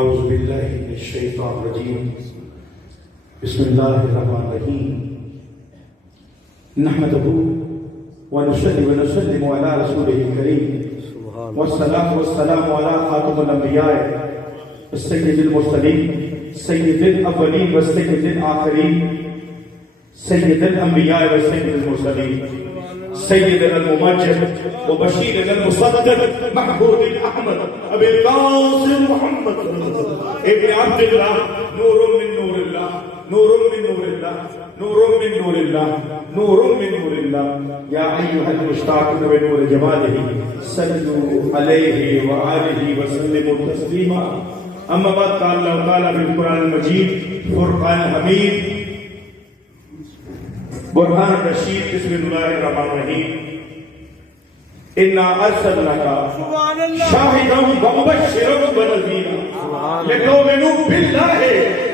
اعوذ باللہ من الشیطان الرجیم بسم اللہ الرحمن الرحیم نحمده ونصلي ونسلم على رسوله الكريم والصلاة والسلام على خاتم الأنبياء السيد المرسلين سيد الأولين والسيد الآخرين سيد الأنبياء والسيد المرسلين سيدنا الممجد وبشيرنا المصدق محمود الأحمد أبي القاسم محمد ابن عبد الله نور من نور الله نور من نور الله نور من نور الله نور من نور الله يا أيها المشتاقون بنور جماله صلوا عليه وآله وسلموا تسليما أما بعد قال الله تعالى في القرآن المجيد فرقان حميد برهان الرشيد بسم الله الرحمن الرحيم إنا أرسلناك شاهدا ومبشرا ونذيرا لتؤمنوا بالله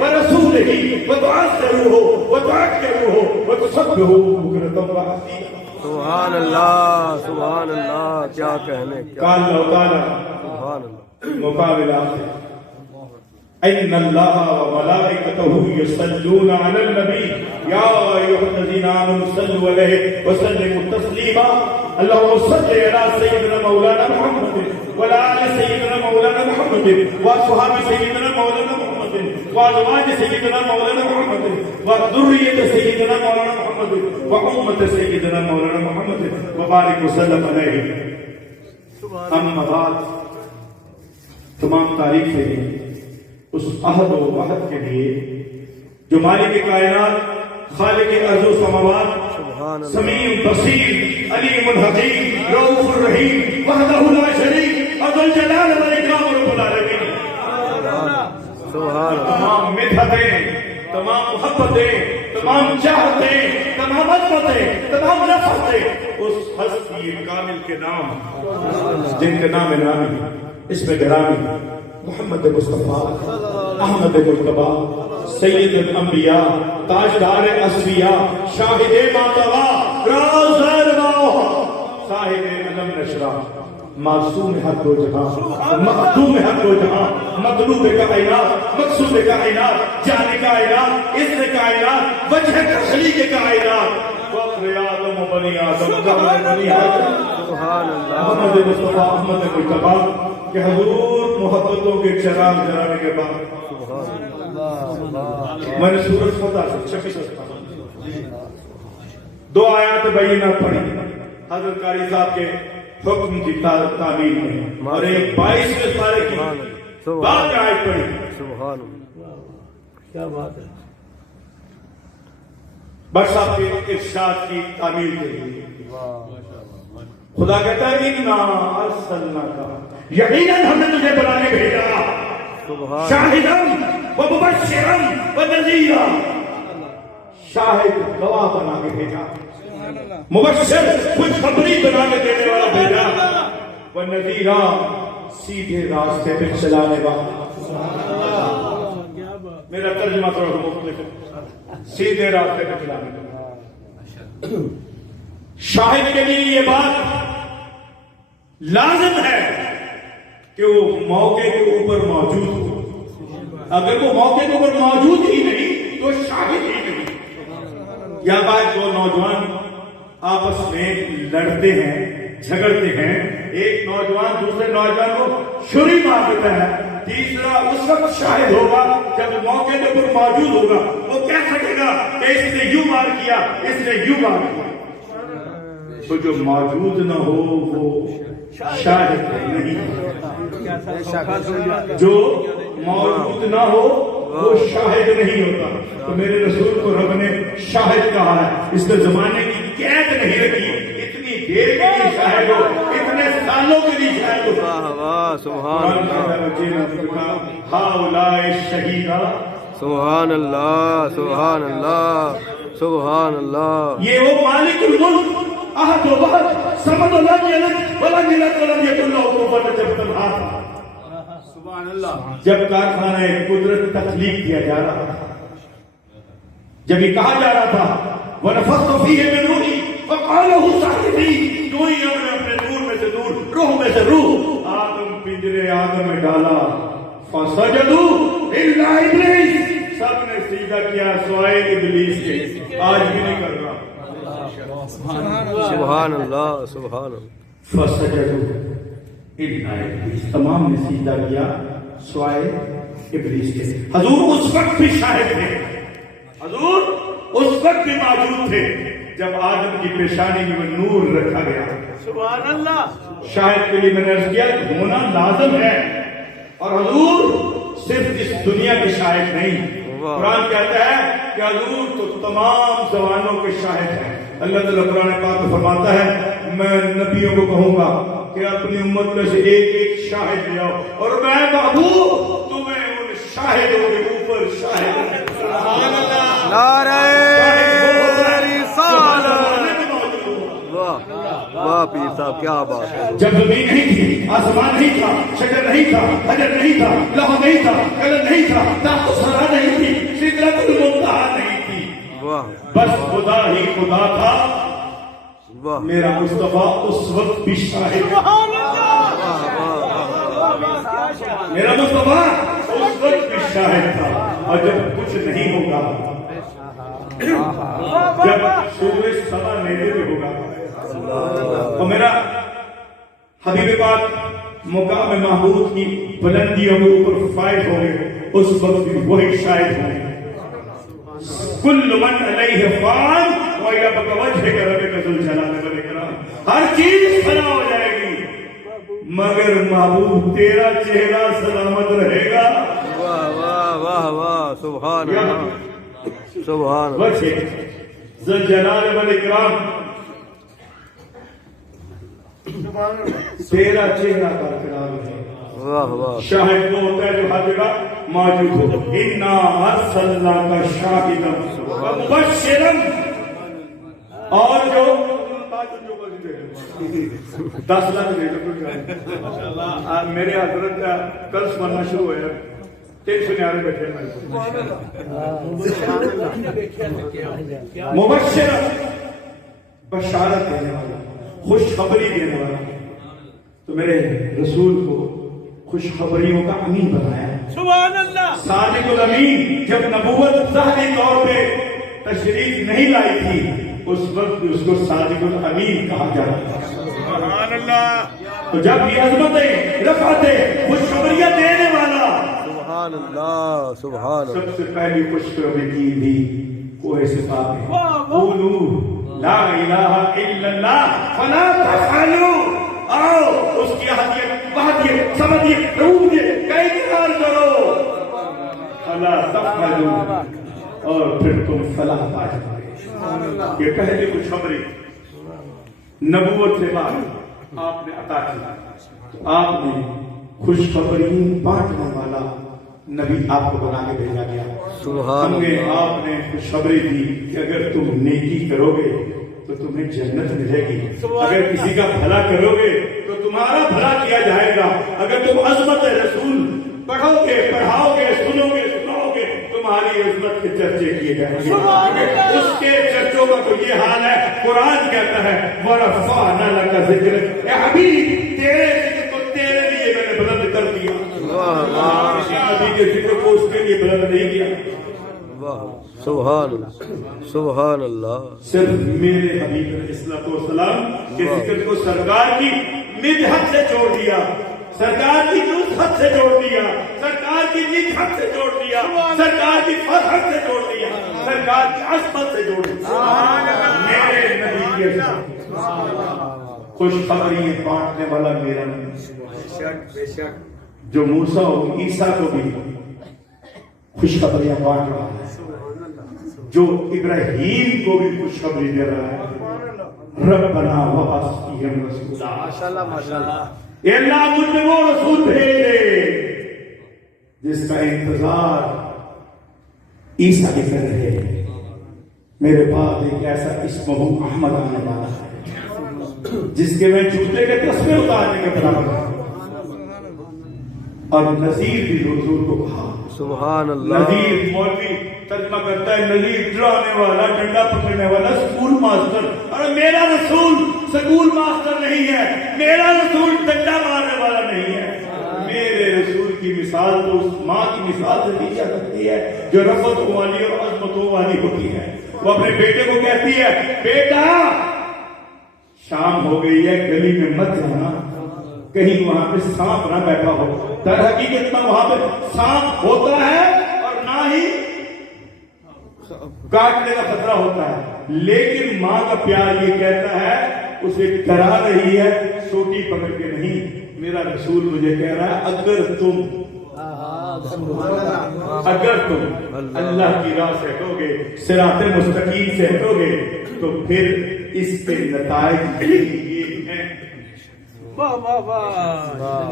ورسوله وتعزروه وتعكروه وتصبحوه بكرة وأصيلا سبحان اللہ سبحان اللہ، کیا کہنے قال الله تعالى سبحان اللہ. مقابل آخر إن الله وملائكته يصلون على النبي يا أيها الذين آمنوا صلوا عليه وسلموا تسليما اللهم صل على سيدنا مولانا محمد وعلى آل سيدنا مولانا محمد وأصحاب سيدنا مولانا محمد وأزواج سيدنا مولانا محمد وذرية سيدنا مولانا محمد وأمة سيدنا مولانا محمد وبارك وسلم عليه. أما بعد، تمام تعریفیں ہیں اس عہد و وحد کے لیے جو مالک کائنات، خالق ارض و سماوات، سمیع بصیر، علیم الحکیم، رؤوف الرحیم، وحدہ لا شریک، ذو الجلال والاکرام رب العالمین. تمام مدحتیں، تمام محبتیں، تمام چاہتیں، تمام عظمتیں، تمام نفرتیں اس ہستی کامل کے نام جن کے نام نامی اس میں گرامی محمد مصطفیٰ احمد مجتبیٰ سید الانبیاء تاجدار اصفیاء شاہد ماتوا راز ارواح صاحب علم نشرہ معصوم حق و جہاں مخدوم حق و جہاں مطلوب کائنات مقصود کائنات جان کائنات اذن کائنات وجہ تخلیق کائنات فخر آدم و بنی آدم قبل بنی آدم محمد مصطفیٰ احمد مجتبیٰ کہ حضور محبتوں کے چراغ جلانے کے بعد میں نے سورۃ فتح سے 26 دو آیات بینہ پڑھی حضرت قاری صاحب کے حکم کی تعمیل میں، اور ایک 22ویں پارے کی بعد آیت پڑھی. سبحان اللہ، کیا بات ہے. بس صاحب کے ارشاد کی تعمیل کے لیے خدا کہتا ہے اِنَّا أَرْسَلْنَاكَ، یقیناً ہم نے تجھے بلانے بھیجا شاہداً ومبشراً ونذیرا، شاہد گواہ بنا کے بھیجا، مبشر خوشخبری بنا کے دینے والا بھیجا، ونذیرا سیدھے راستے پہ چلانے والا. میرا ترجمہ تھوڑا مختلف ہے، سیدھے راستے پہ چلانے والا. شاہد کے لیے یہ بات لازم ہے کہ وہ موقع کے اوپر موجود ہو. اگر وہ موقع کے اوپر موجود ہی نہیں تو شاہد ہی نہیں. یا بات دو نوجوان آپس میں لڑتے ہیں، جھگڑتے ہیں، ایک نوجوان دوسرے نوجوان کو چھری مار دیتا ہے، تیسرا اس وقت شاہد ہوگا جب موقع کے اوپر موجود ہوگا. وہ کہہ سکے گا کہ اس نے یوں مار کیا، اس نے یوں مار کیا. تو جو موجود نہ ہو وہ شاہد نہیں، جو موجود نہ ہو وہ شاہد نہیں ہوتا. تو میرے رسول کو رب نے شاہد کہا ہے. اس نے زمانے کی قید نہیں رکھی، اتنی دیر کے لیے شاہد ہو، اتنے سالوں کے لیے شاہد ہو. ہؤلاء الشہیداء، سبحان اللہ سبحان اللہ سبحان اللہ. یہ وہ مالک الملک احد و واحد صمد لم یلد ولم یولد ولم یکن لہ کفوا احد. سبحان اللہ. جب کارخانہ قدرت تخلیق کیا جا رہا تھا، جب یہ کہا جا رہا تھا وَنَفَخْتُ فِيهِ مِنْ رُوحِي فَقَالَهُ صَاحِبِي، تو ہی ہم نے اپنے نور میں سے نور، روح میں سے روح آدم پنجرے آدم میں ڈالا. فسجدوا الا ابلیس، سب نے سجدہ کیا سوائے ابلیس کے. آج بھی نہیں کر رہا. سبحان اللہ سبحان اللہ. فسجدوا الا ابلیس، تمام نے سجدہ کیا سوائے ابلیس کے. حضور اس وقت بھی شاہد تھے، حضور اس وقت بھی موجود تھے جب آدم کی پیشانی میں نور رکھا گیا. سبحان اللہ. شاہد کے لیے میں نے عرض کیا ہونا لازم ہے، اور حضور صرف اس دنیا کے شاہد نہیں. قرآن کہتا ہے کہ حضور تو تمام زبانوں کے شاہد ہیں. اللہ تعالیٰ قرآن پاک میں فرماتا ہے میں نبیوں کو کہوں گا کہ اپنی امت میں سے ایک ایک شاہد لے آؤ، اور میں محبوب تمہیں ان شاہدوں کے اوپر شاہد. نعرہ رسالت. واہ واہ پیر صاحب کیا بات ہے. جب زمین نہیں تھی، آسمان نہیں تھا، شجر نہیں تھا، حجر نہیں تھا، لوح نہیں تھا، قلم نہیں تھا، تحت الثری نہیں تھی، سدرۃ المنتہی نہیں تھی، واہ بس خدا ہی خدا تھا. واہ میرا مصطفیٰ اس وقت بھی شاہد تھا. میرا مصطفیٰ اس وقت بھی شاہد تھا. اور جب کچھ نہیں ہوگا، جب سورج سوا نیلے میں ہوگا، اور میرا حبیب پاک مقام محمود کی بلندیوں کے اوپر فائد ہوں گے، اس وقت بھی وہی شاہد ہوں گے. کل من علیہ فان وَإِلَىٰ وَجْهِكَ رَبِّكَ ذُو الْجَلَالِ وَالْإِكْرَامِ. ہر چیز فنا ہو جائے گی مگر محبوب تیرا چہرہ سلامت رہے گا. واہ واہ واہ واہ سبحان اللہ سبحان اللہ. وجہ ذو الجلال والاکرام، تیرا چہرہ برقرار ہے. واہ واہ. شاہد وہ ہوتا ہے جو ہر جگہ موجود ہو. انا ارسلناک شاہدا ومبشرا. اور جو 10 لاکھ دے دو. میرے حضرت کا کل سمجھنا شروع ہوا، 3 سنیارے بیٹھے ہیں. مبشر بشارت دینے والا، خوشخبری دینے والا. تو میرے رسول کو خوشخبریوں کا امین بنایا. سبحان اللہ. صادق الامین. جب نبوت ظاہری طور پہ تشریف نہیں لائی تھی اس وقت بھی اس کو صادق الامین کہا جاتا تھا. سبحان اللہ. تو جب یہ عظمتیں رفعتیں خوشخبریاں دینے والا، سبحان اللہ سبحان اللہ. سب سے پہلی خوشخبری کی بھی کوہ صفا میں قولوا لا الہ الا اللہ فلا تفعلوا. آؤ اس کی احدیت وحدیت سمجھیے ربوبیت کا اقرار کرو. فلا تفعلوا، اور پھر تم فلاح پا جاؤ. یہ پہلی خوشخبری نبوت سے بعد آپ نے عطا کیا. تو آپ نے خوشخبری بانٹنے والا نبی آپ کو بنا کے بھیجا گیا. سبحان ہم نے اللہ. آپ نے خوشخبری دی کہ اگر تم نیکی کرو گے تو تمہیں جنت ملے گی. اگر کسی کا بھلا کرو گے تو تمہارا بھلا کیا جائے گا. اگر تم عظمت رسول پڑھو گے، پڑھاؤ گے، سنو گے، سناؤ گے، تمہاری عظمت کے چرچے کیے جائیں گے. اس کے چرچوں کا تو یہ حال ہے. قرآن کہتا ہے وَرَفَعْنَا لَكَ ذِكْرَكَ. اے حبیب تیرے ذکر کو تیرے لیے میں نے بلند کر دیا. کسی نبی کے ذکر کو اس کے لیے بلند نہیں کیا. واہ سبحان اللہ سبحان اللہ. صرف میرے حبیب علیہ السلام کے ذکر کو سرکار کی مدحت سے جوڑ دیا، سرکار کی نصحت سے جوڑ دیا، سرکار کی نکھت سے جوڑ دیا، سرکار کی فرحت سے جوڑ دیا، سرکار کی عظمت سے جوڑ دیا. میرے نبی کے ساتھ خوشخبری بانٹنے والا میرا نبی، جو موسیٰ اور عیسیٰ کو بھی خوشخبریاں بانٹ رہا ہے، جو ابراہیم کو بھی خوشخبری دے رہا ہے. ربنا وابعث فیہم رسولا. ماشاءاللہ ماشاءاللہ. اے اللہ مجھ میں وہ رسول بھیج دے جس کا انتظار عیسیٰ کے کر رہے ہیں. میرے بعد ایک ایسا اسمہ احمد آنے والا ہے جس کے میں جوتے کے تسمے اتارنے کے برابر ہے. اور نذیر بھی حضور کو کہا. سبحان اللہ. نذیر مولوی ترجمہ کرتا ہے نذیر ڈرانے والا، ڈنڈا پکڑنے والا، سکول ماسٹر. اور میرا رسول سکول ماسٹر نہیں ہے، میرا رسول ڈنڈا مارنے والا نہیں ہے. میرے رسول کی مثال مثال تو اس ماں کی مثال سے دی جا سکتی ہے جو رفتوں والی اور عظمتوں والی ہوتی ہے. وہ اپنے بیٹے کو کہتی ہے بیٹا شام ہو گئی ہے گلی میں مت جانا, کہیں وہاں پہ سانپ نہ بیٹھا ہو. در حقیقت میں وہاں پہ سانپ ہوتا ہے اور نہ ہی کاٹنے کا خطرہ ہوتا ہے, لیکن ماں کا پیار یہ کہتا ہے اسے ڈرا رہی ہے سوٹی پکڑ کے نہیں. میرا رسول مجھے کہہ رہا ہے اگر تم اللہ کی راہ سے ہٹو گے, صراط مستقیم سے ہٹو گے, تو پھر اس کے نتائج یہ ہیں.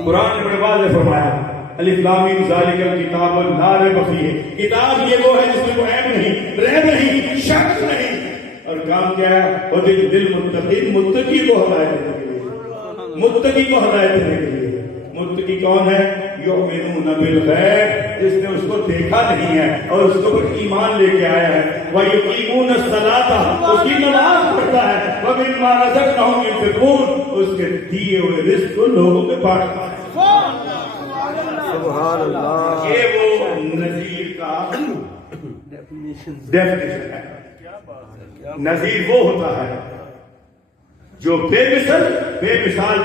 قرآن نے بڑے واضح فرمایا الف لام میم ذالک الکتاب لا ریب فیہ, کتاب یہ وہ ہے جس میں کوئی عیب نہیں, ریب نہیں, شک نہیں. اور کام کیا ہے وہ دل متقین, متقی کو ہدایت دینے کے لیے, متقی کو ہدایت دینے کے لیے. متقی کون ہے؟ یؤمنون بالغیب, جس نے اس کو دیکھا نہیں ہے اور اس کو پر ایمان لے کے آیا ہے. وَيُقِيمُونَ الصَّلَاةَ, اس کی نماز پڑھتا ہے. وَمِمَّا رَزَقْنَاهُمْ يُنْفِقُونَ, اس کے دیے ہوئے رزق کو لوگوں میں بانٹتا ہے. سبحان اللہ. یہ وہ نذیر کا ڈیفینیشن ہے. نذیر وہ ہوتا ہے جو بے مثال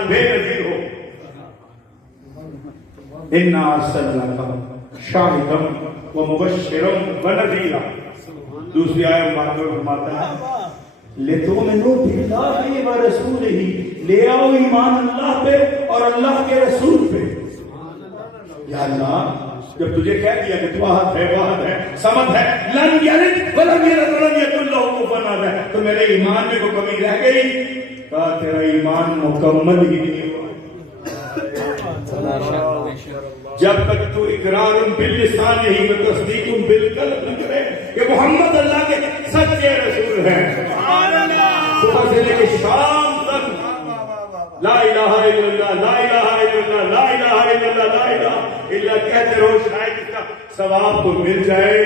بے نظیر ہو. اِنَّا أَرْسَلْنَاكَ شَاهِدًا وَمُبَشِّرًا وَنَذِيرًا. دوسری آیت میں فرماتا ہے لِتُؤْمِنُوا بِاللَّهِ وَرَسُولِهِ, لے آؤ ایمان اللہ پہ اور اللہ کے رسول پہ. یا اللہ جب تجھے کہہ دیا کہ تو احد ہے, واحد ہے, صمد ہے, لم یلد ولم یولد ولم یکن لہ کفوا احد ہے, تو میرے ایمان میں کوئی کمی رہ گئی؟ کہا تیرا ایمان مکمل ہی نہیں ہوا. جب تک تو اقرار باللسان یہی و تصدیق بالقلب نہ کرے کہ محمد اللہ کے سچے رسول ہیں. صبح سے لے کے شام تک لا الہ الا اللہ, لا الہ الا اللہ, لا الہ الا اللہ, لا الہ الا اللہ کہتے رہو, شاید اس کا ثواب تو مل جائے,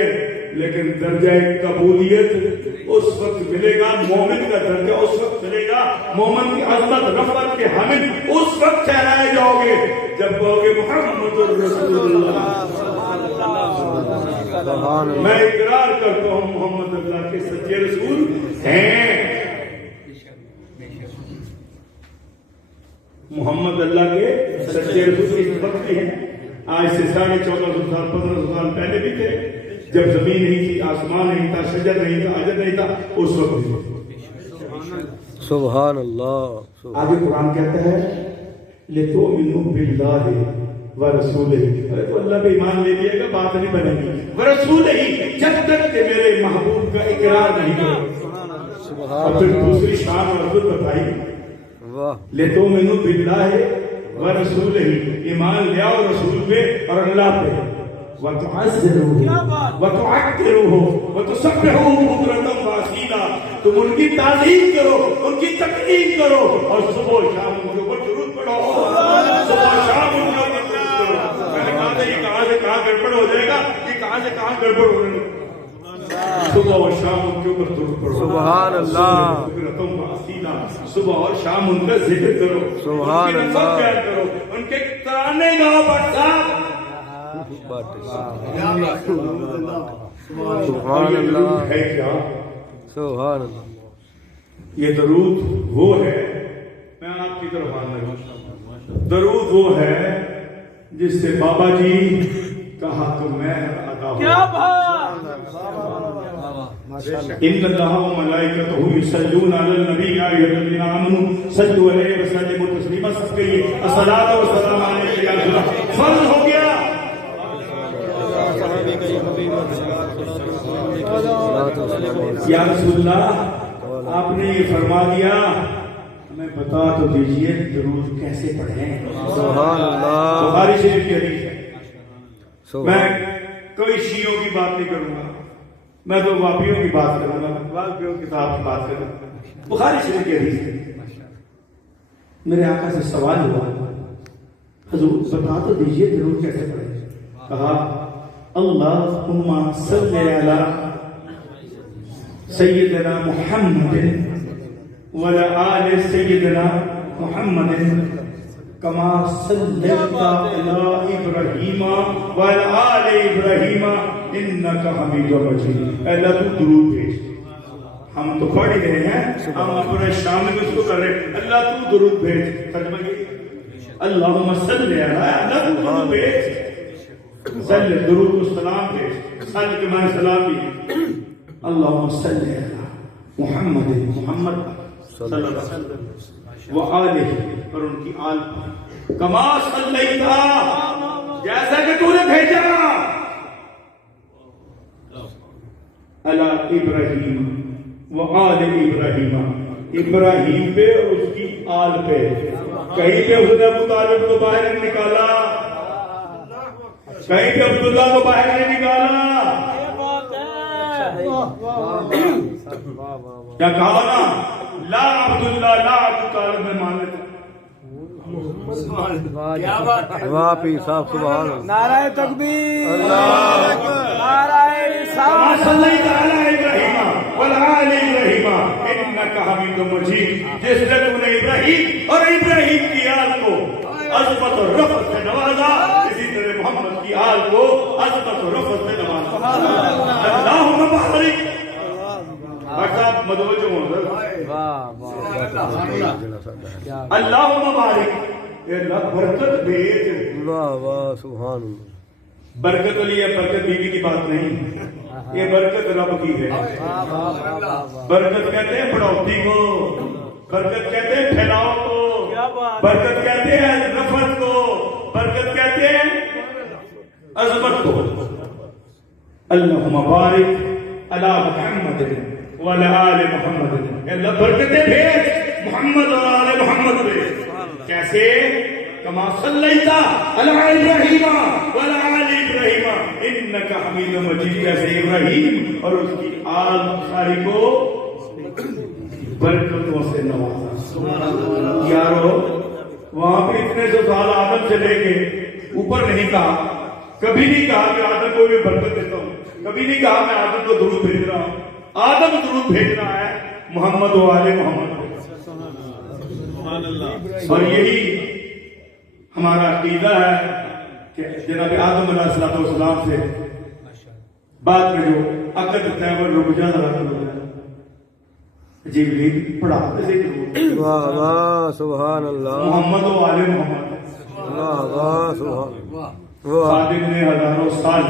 لیکن درجہ قبولیت اس وقت ملے گا, مومن کا درجہ اس وقت ملے گا, مومن کی عظمت رفعت کے حامد اس وقت ٹھہرائے جاؤ گے جب کہو گے محمد رسول اللہ. میں اقرار کرتا ہوں محمد اللہ کے سچے رسول ہیں. محمد اللہ کے سچے رسول اس وقت بھی ہیں. آج سے 1450 سال 1500 سال پہلے بھی تھے, جب زمین نہیں تھی, آسمان نہیں تھا, شجر نہیں تھا, حجر نہیں تھا, اس وقت بھی. سبحان اللہ. آگے قرآن کہتا ہے لِتُؤْمِنُوا بِاللَّهِ وَرَسُولِهِ, ارے تو اللہ پہ ایمان لے لیے گا بات نہیں بنے گی. وَرَسُولِهِ, جب تک کہ میرے محبوب کا اقرار نہیں کرو. اور پھر دوسری شان اور عظمت بتائی لِتُؤْمِنُوا بِاللَّهِ وَرَسُولِهِ, ایمان لے آؤ رسول پہ اور اللہ پہ. وَتُعَزِّرُوهُ وَتُعَكِّرُوهُ وَتُسَبِّحُوهُ بُكْرَةً وَأَصِيلًا, تم ان کی تعظیم کرو, ان کی تقدیس کرو, اور صبح و شام ان کے اوپر درود پڑھو. صبح و شام ان کے اوپر درود کرو. میں نے کہا تھا یہ کہاں سے کہاں گڑبڑ ہو جائے گا, یہ کہاں سے کہاں گڑبڑ ہو جائے گا. صبح و شام ان کے اوپر درود پڑھو. سبحان اللہ. بُكْرَةً وَأَصِيلًا, صبح اور شام ان کا ذکر کرو, سبحان ان کی نصب بیان کرو, ان کے ترانے گاؤ پر صاحب. سبحان اللہ. ہے کیا سبحان اللہ. یہ درود وہ ہے, میں آپ کی طرف آنا ہوں, درود وہ ہے جس سے بابا جی کا حق مہر ادا ہو. کیا بات. ان اللہ و ملائکتہ یصلون علی النبی یا ایھا الذین آمنوا صلوا علیہ وسلموا تسلیما. سب کہیے الصلاۃ والسلام علیک یا رسول اللہ. فرض ہو گیا. یا رسول اللہ آپ نے یہ فرما دیا, ہمیں بتا تو دیجئے درود کیسے پڑھیں. سبحان اللہ. بخاری شریف کی حدیث ہے. سبحان. میں کوئی شیعوں کی بات نہیں کروں گا, میں تو واپیوں کی بات کروں گا, واپیوں کتاب کی بات کروں گا. بخاری شریف کی حدیث ہے. میرے آقا سے سوال ہوا, حضور بتا تو دیجئے درود کیسے پڑھیں. کہا اللہم صلی علی سیدنا محمد وعلی آل سیدنا محمد کما صلیت علی ابراہیم وعلی آل ابراہیم انک حمید مجید. اے اللہ تو درود بھیج. ہم تو پڑھ ہی رہے ہیں, ہم پورے شام میں اس کو کر رہے ہیں. اللہ تو درود بھیج. ترجمہ کیجیے, اللہم صلی علی, اللہ تو درود بھیج. صلی درود و سلام بھیج. صلی کے معنی سلام بھی. اللہم صلی علی محمد, محمد صلی اللہ علیہ وسلم, وآلہ, اور ان کی آل پر, کما صلیتا, جیسا کہ تو نے بھیجا, علی ابراہیم وآل ابراہیم, ابراہیم پہ اور اس کی آل پہ. کہیں پہ اس نے ابو طالب کو باہر نہیں نکالا, کہیں پہ عبداللہ کو باہر نہیں نکالا. کیا کہا نا, لا عبداللہ لا ابو طالب میں مانے تھے. کیا بات ہے, واہ پیر صاحب سبحان اللہ. نعرہ تکبیر, نعرہ رسالت. صلی علی ابراہیم وعلی آل ابراہیم انک حمید مجید. جس نے تو نے ابراہیم اور ابراہیم کی آل کو عظمت و رفعت سے نوازا, اسی طرح محمد کی آل کو عظمت و رفعت سے نوازا. اللہم بارک. ڈاکٹر مدوجہ ہوں, اللہم بارک, اے اللہ برکت بھیج. واہ واہ سبحان اللہ. برکت علی ہے, برکت بیوی کی بات نہیں, یہ برکت رب کی ہے. برکت کہتے ہیں بڑھوتی کو, برکت کہتے ہیں پھیلاؤ کو, برکت کہتے ہیں رفعت کو, برکت کہتے ہیں عظمت کو. اللہم بارک علی محمد وعلی آل محمد. اللہ برکتیں بھیج محمد اور آل محمد پہ. کیسے؟ کما صلیت علی ابراہیم وعلی آل ابراہیم انک حمید مجید. جیسے ابراہیم اور اس کی آل ساری کو برکتوں سے نوازا. یارو وہاں پہ اتنے جو سال آدم سے لے کے اوپر نہیں کہا, کبھی نہیں کہا کہ آدم کو بھی برکت دیتا ہوں, کبھی نہیں کہا میں آدم کو درود بھیج رہا ہوں. آدم درود بھیج رہا ہے محمد و آل محمد. اور یہی ہمارا عقیدہ ہے کہ جناب آدم علیہ السلام سے بعد میں جو عقد تیور رجا جبریل پڑھاتے تھے, واہ واہ سبحان اللہ. محمد و آل محمد. واہ واہ سبحان. صادق نے ہزاروں سال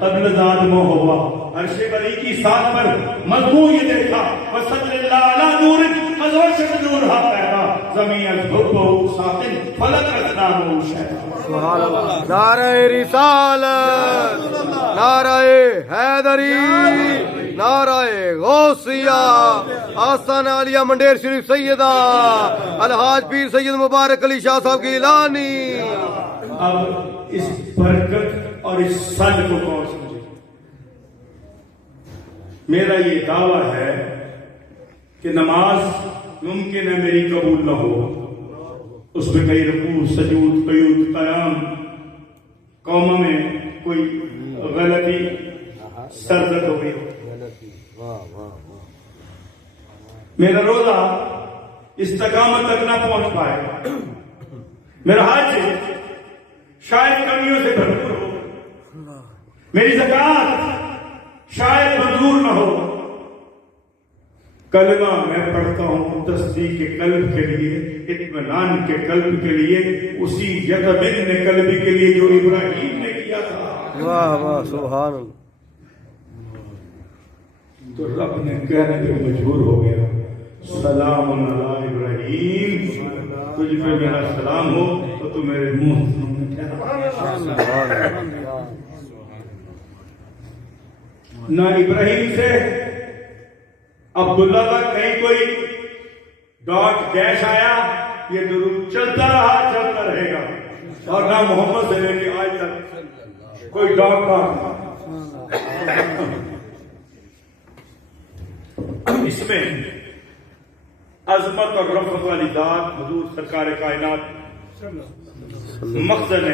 قبل ذات میں ہوا عرش بری کی ساتھ پر مضمون یہ دیکھا, وصلی اللہ علی نور ازوشت نور ہا پیدا زمین الحب ساکن فلک اسلام و شہد. سبحان اللہ. نعرہ رسالت, نعرہ حیدری, نعرہ غوثیہ, آستان عالیہ منڈیر شریف سیدہ الحاج پیر سید مبارک علی شاہ صاحب کی اعلانی. اب اس برکت اور اس سل کو کون سمجھے؟ میرا یہ دعویٰ ہے کہ نماز ممکن ہے میری قبول نہ ہو, اس میں کئی رکوع سجود قیود قیام قوموں میں کوئی غلطی سرزد ہو گئی. میرا روزہ استقامت تک نہ پہنچ پائے, میرا حج شاید کمیوں سے بھرپور ہو, میری زکات شاید منظور نہ ہو. کلمہ میں پڑھتا ہوں تصدیق قلب کے لیے, اطمینان کے قلب کے لیے, اسی یقین قلبی کے لیے جو ابراہیم نے کیا تھا. واہ واہ سبحان اللہ. تو رب نے کہنے پہ مجبور ہو گیا, سلام علی ابراہیم, تجھ پہ میرا سلام ہو تو تو میرے منہ. نہ ابراہیم سے عبداللہ تک کہیں کوئی ڈاٹ ڈیش آیا, یہ درود چلتا رہا, چلتا رہے گا. اور نہ محمد سے لے کے آج تک کوئی ڈاٹ کا. اس میں عظمت اور رفعت والی ذات حضور سرکار کائنات, مخزن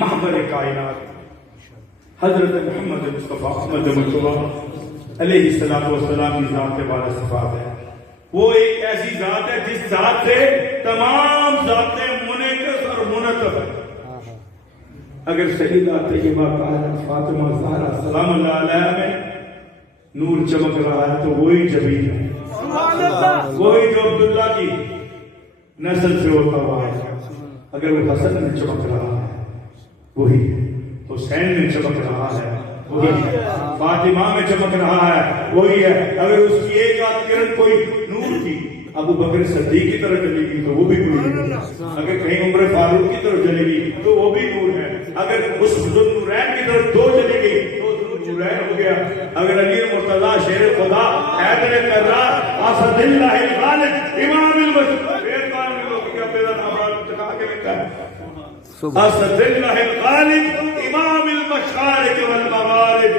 محور کائنات حضرت محمد مصطفیٰ احمد مصطفیٰ علیہ السلام کی ذات والا صفات ہے. وہ ایک ایسی ذات ہے جس ذات سے تمام ذاتیں منعکس مرتب ہے. اگر سیدہ طیبہ فاطمہ زہرا سلام اللہ علیہ میں نور چمک رہا ہے تو وہی جبین ہے, وہی جو عبداللہ کی نسل سے ہوتا ہوا ہے. اگر وہ حسن میں چمک رہا ہے وہی ہے, حسین میں چمک رہا ہے وہی ہے, فاطمہ میں چمک رہا ہے وہی ہے. اگر اس کی ایک آدھ کرن کوئی نور کی ابو بکر صدیق کی طرف چلے گی تو وہ بھی کوئی نور ہے. اگر کہیں عمر فاروق کی طرف چلے گی تو وہ بھی نور ہے. اگر اس ذوالنورین کی طرف دو چلے گئی تو ذوالنورین ہو گیا. اگر امیر مرتضیٰ شیر خدا حیدر کرار اسد اللہ الغالب امام المشرق اسد اللہ الغالب امام المشارق والمغارب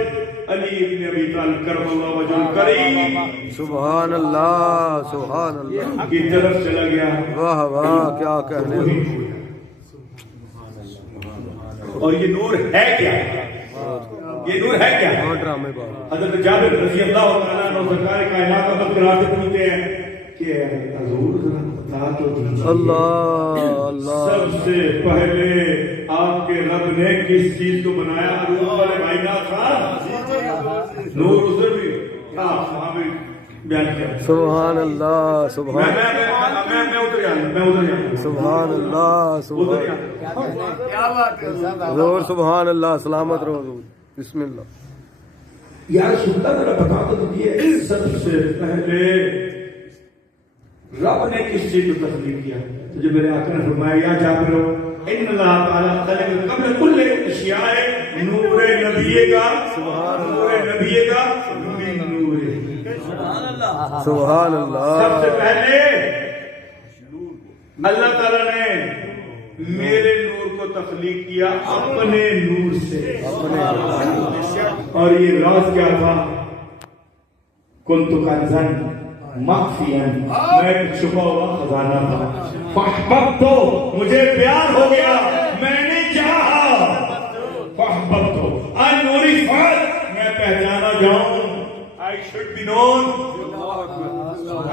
علی ابن ابی طالب کرم اللہ وجہ الکریم سبحان اللہ سبحان اللہ کی طرف چلا گیا. واہ واہ کیا کہنے. اور یہ نور ہے کیا؟ یہ نور ہے کیا؟ ڈرامے بات. حضرت جابر رضی اللہ عنہ عنہ سرکار کائنات کا مذکرات پوچھتے ہیں کہ حضور بتا تو دیجیے اللہ سب سے پہلے آپ کے رب نے کس چیز کو بنایا؟ نور والے کائنات تھا, نور ادھر بھی تھا, وہاں بھی بیان کیا. سبحان اللہ سبحان میں ادھر جاؤں سبحان اللہ سبحان حضور سبحان اللہ سلامت رہو حضور. بسم اللہ. یا رسول اللہ ذرا بتا تو دیجیے سب سے پہلے رب نے کس چیز کو تخلیق کیا؟ تو جو میرے آقا نے فرمایا یا جابر ان اللہ تعالی خلق قبل کل اشیاء نور نبی کا نور نبی کا نور سبحان اللہ. سب سے پہلے اللہ تعالی نے میرے نور کو تخلیق کیا اپنے نور سے. اور یہ راز کیا تھا؟ کنت کنزا مخفیا, میں ایک چھپا ہوا خزانہ تھا. فاحببت, مجھے پیار ہو گیا, میں نے چاہا. فاحببت ان عرفت, میں پہچانا جاؤں. I should be known.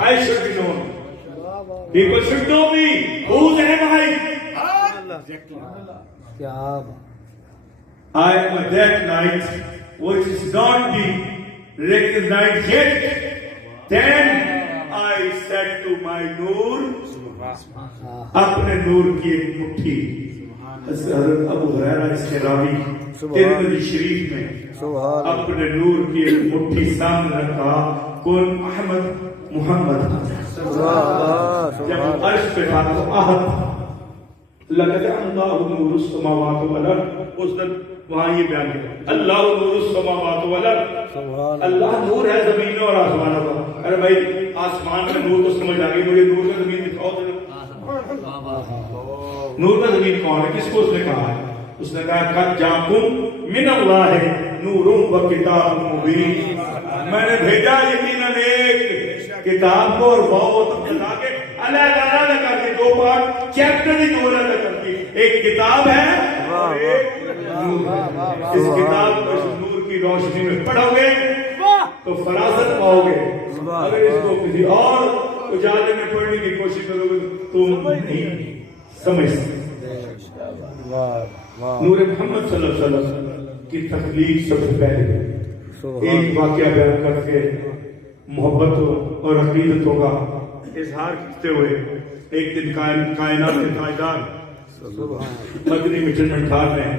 I should be known. People should know me. Who am I? I am a dead light which is not being recognized yet. Then I said to my Noor, اپنے نور کی ایک مٹھی. حضرت ابو ہریرہ اس کے راوی ترمذی شریف میں اپنے نور کی ایک مٹھی سامنے رکھا, کون احمد محمد. جب عرش پہ تھا تو احد لقد اللہ نور السماوات والارض, اس دن وہاں یہ بیان کیا اللہ نور السماوات والارض. اللہ نور ہے زمین اور آسمانوں کا. ارے بھائی آسمان میں نور تو سمجھ آ گئی, مجھے نور کا زمین دکھاؤ. نور کا زمین کون ہے؟ کس کو اس نے کہا ہے؟ اس نے کہا قد جاءکم من اللہ نور و کتاب مبین. میں نے بھیجا یقیناً ایک کتاب کو اور بہت بتا کے الگ الگ کر کے دو پارٹ چیپٹر ہی دو الگ کر کے ایک کتاب ہے اور ایک نور. اس کتاب کو اس نور کی روشنی میں پڑھو گے تو فراست پاؤ گے. اگر اس کو کسی اور اجالے میں پڑھنے کی کوشش کرو گے تو نہیں سمجھ سکتے. نور محمد صلی اللہ علیہ وسلم کی تخلیق سب سے پہلے ایک واقعہ بیان کر کے محبتوں اور عقیدتوں کا اظہار کرتے ہوئے ایک دن کائنات کے تاجدار مدنی مٹن خان میں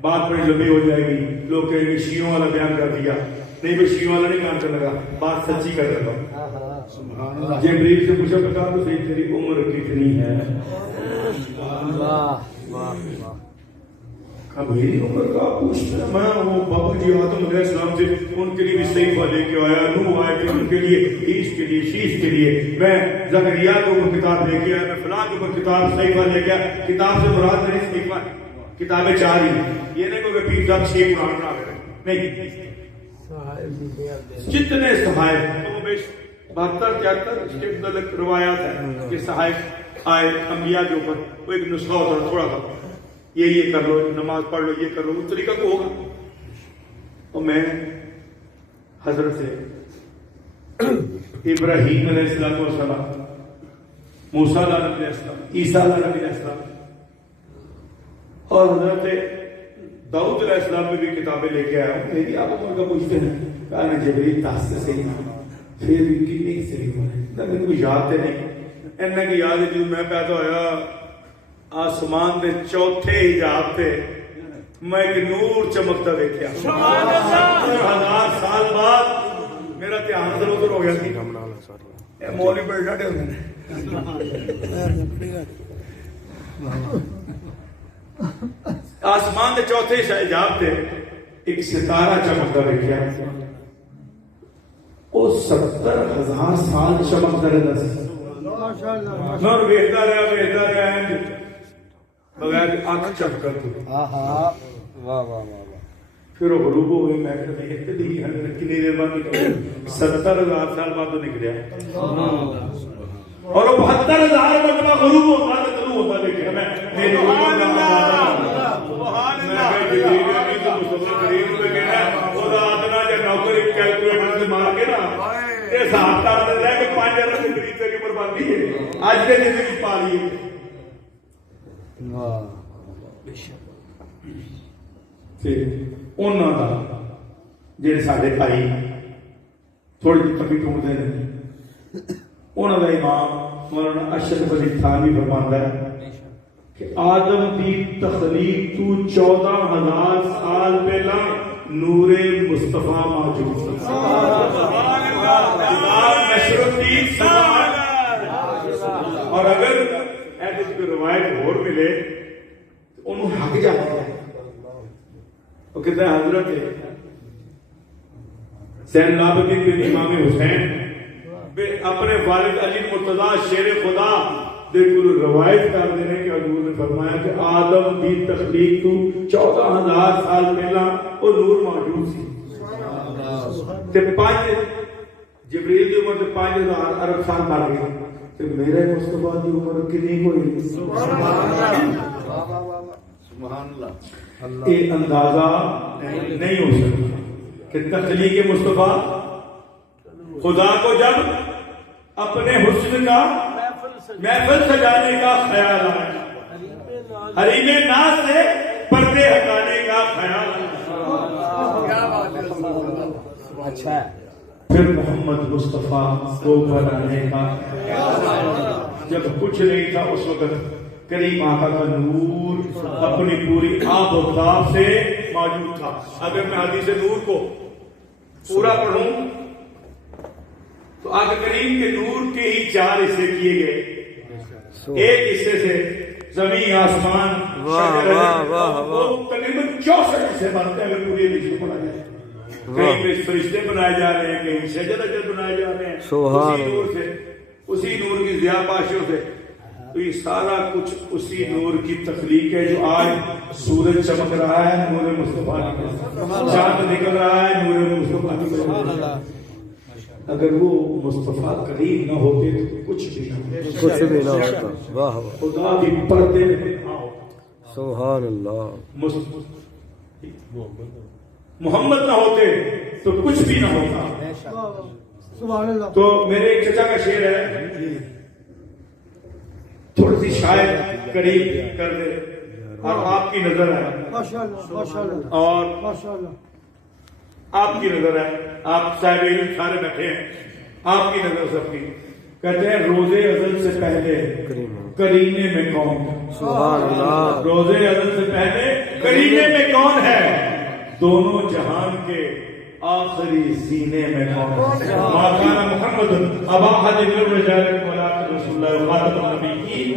بات بڑی لمبی ہو جائے گی. لوگ کہیں گے شیعوں والا بیان کر دیا. نہیں بھائی شیعوں والا نہیں بیان کرنے لگا, بات سچی کر رہا ہوں. جبریل سے پوچھا بتا تو صحیح تیری عمر کتنی ہے؟ میری عمر کا پوچھنا, میں وہ بابا جی آدم علیہ السلام سے ان کے لیے بھی صحیفہ لے کے آیا, نوح آئے تھے ان کے لیے, عیس کے لیے, شیش کے لیے, میں زکریا کے اوپر کتاب لے کے آیا, میں فلاں کے اوپر کتاب صحیفہ لے کے آیا. کتاب سے مراد میری صحیفہ کتابیں 4 ہی, یہ نہیں کہ پیر صاحب 6 قرآن بنا گئے, نہیں. جتنے صحائف 72-73 اس کے متعلق روایات ہیں کہ صحائف آئے انبیاء کے اوپر, وہ ایک نسخہ ہوتا ہے تھوڑا سا, یہ کر لو, نماز پڑھ لو, یہ کر لو, اس طریقہ کو ہوگا. اور میں حضرت ابراہیم علیہ السلام, موسیٰ علیہ السلام, عیسیٰ علیہ السلام اور حضرت داؤد علیہ السلام میں بھی کتابیں لے کے آیا ہوں. میری آپ عمر کا پوچھتے ہیں کہا نا جبریل تاس سے صحیح پھر بھی کتنی صحیح ہونا میرے کو یاد ہے نہیں. اینا کی یاد ہے جو میں پیدا ہویا آسمان دے چوتھے حجاب پہ میں ایک نور چمکتا دیکھا. 70,000 سال بعد میرا دھیان ادھر ادھر ہو گیا تھی. مولوی بڑے ڈاڈے ہوتے ہیں. آسمان دے چوتھے حجاب پہ ایک ستارہ چمکتا دیکھا. وہ 70,000 سال چمکتا رہتا سی. میں ویکھدا رہا بغیر آنکھ چمکا تو پھر وہ غروب ہو گئے. میں کنی دیر بعد 70,000 سال بعد تو نکلیا اور وہ 72,000 مرتبہ غروب ہوتا ہے طلوع ہوتا دیکھا. میں میرے سبحان اللہ سبحان اللہ مصطفیٰ کریم پہ کہنا خدا ادنا جو نوکر کیلکولیٹر سے مار کے نا یہ حساب کر دیتا ہے کہ 5 ارب کے قریب تک بربادی ہے آج کے زندگی پا لی ہے. انہوں کا جڑے سارے بھائی تھوڑی جی کمی ٹوٹتے ہیں انہوں کا امام مولانا اشرف علی تھانوی فرماتا ہے کہ آدم کی تخلیق تو 14,000 سال پہلا نور مصطفیٰ موجود تھا. اور اگر ایسے کوئی روایت اور ملے تو انہوں حق جاتا ہے. وہ کہتا ہے حضرت زین العابدین بن امام حسین اپنے والد علی مرتضی شیر خدا دیکھو روایت کر دے رہے کہ حضور نے فرمایا کہ آدم کی تخلیق تو 14,000 سال پہلا وہ نور موجود سی. تے 5 جبریل دی عمر تے 5,000 ارب سال بڑھ گئی تے میرے مصطفیٰ دی عمر کتنی ہوئی؟ سبحان اللہ. یہ اندازہ نہیں ہو سکتا کہ تخلیق مصطفیٰ خدا کو جب اپنے حسن کا محفل سجانے کا خیال آیا حریم ناز سے پردے ہٹانے کا خیال اچھا پھر محمد مصطفیٰ کو بنانے کا جب کچھ نہیں تھا اس وقت کریم آقا کا نور اپنی پوری آب و تاب سے موجود تھا. اگر میں حدیث نور کو پورا پڑھوں تو آقا کریم کے نور کے ہی 4 حصے کیے گئے. ایک حصے سے زمین آسمان تقریباً 64 حصے بنتے ہیں اگر پوری حدیث کو پڑھا جائے. کہیں پہ فرشتے بنائے جا رہے ہیں کہیں شجر اجر بنائے جا رہے ہیں اسی نور سے اسی نور کی ضیاء پاشوں سے. تو یہ سارا کچھ اسی نور کی تخلیق ہے جو آج سورج چمک رہا ہے نور مصطفیٰ کی، چاند نکل رہا ہے نور مصطفیٰ کی. اگر وہ مصطفیٰ کریم نہ ہوتے تو کچھ بھی نہ ہوتا. واہ خدا بھی پردے میں سبحان اللہ. محمد نہ ہوتے تو کچھ بھی نہ ہوتا. تو میرے ایک چچا کا شعر ہے تھوڑی سی شاید قریب کر دے اور آپ کی نظر ہے اور آپ کی نظر ہے آپ صاحب علم سارے بیٹھے ہیں آپ کی نظر سب کی. کہتے ہیں روزے ازل سے پہلے کرینے میں کون؟ سبحان اللہ. روزے ازل سے پہلے کرینے میں کون ہے؟ دونوں جہان کے آخری سینے میں کون؟ ما کان محمد ابا احد من رجالکم ولکن رسول اللہ وخاتم النبیین.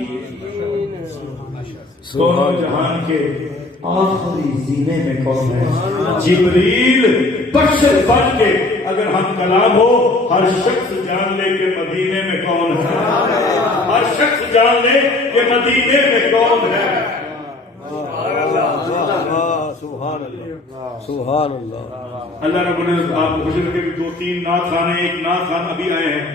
دونوں جہان کے آخری سینے میں کون ہے؟ جبریل بشر بن کے اگر ہم کلام ہو ہر شخص جان لے کہ مدینے میں کون ہے. ہر شخص جان لے کہ مدینے میں کون ہے. سبحان اللہ سبحان اللہ. اللہ رب نے آپ کو خوش رکھے کہ 2-3 نعت خانے ایک نعت خان ابھی آئے ہیں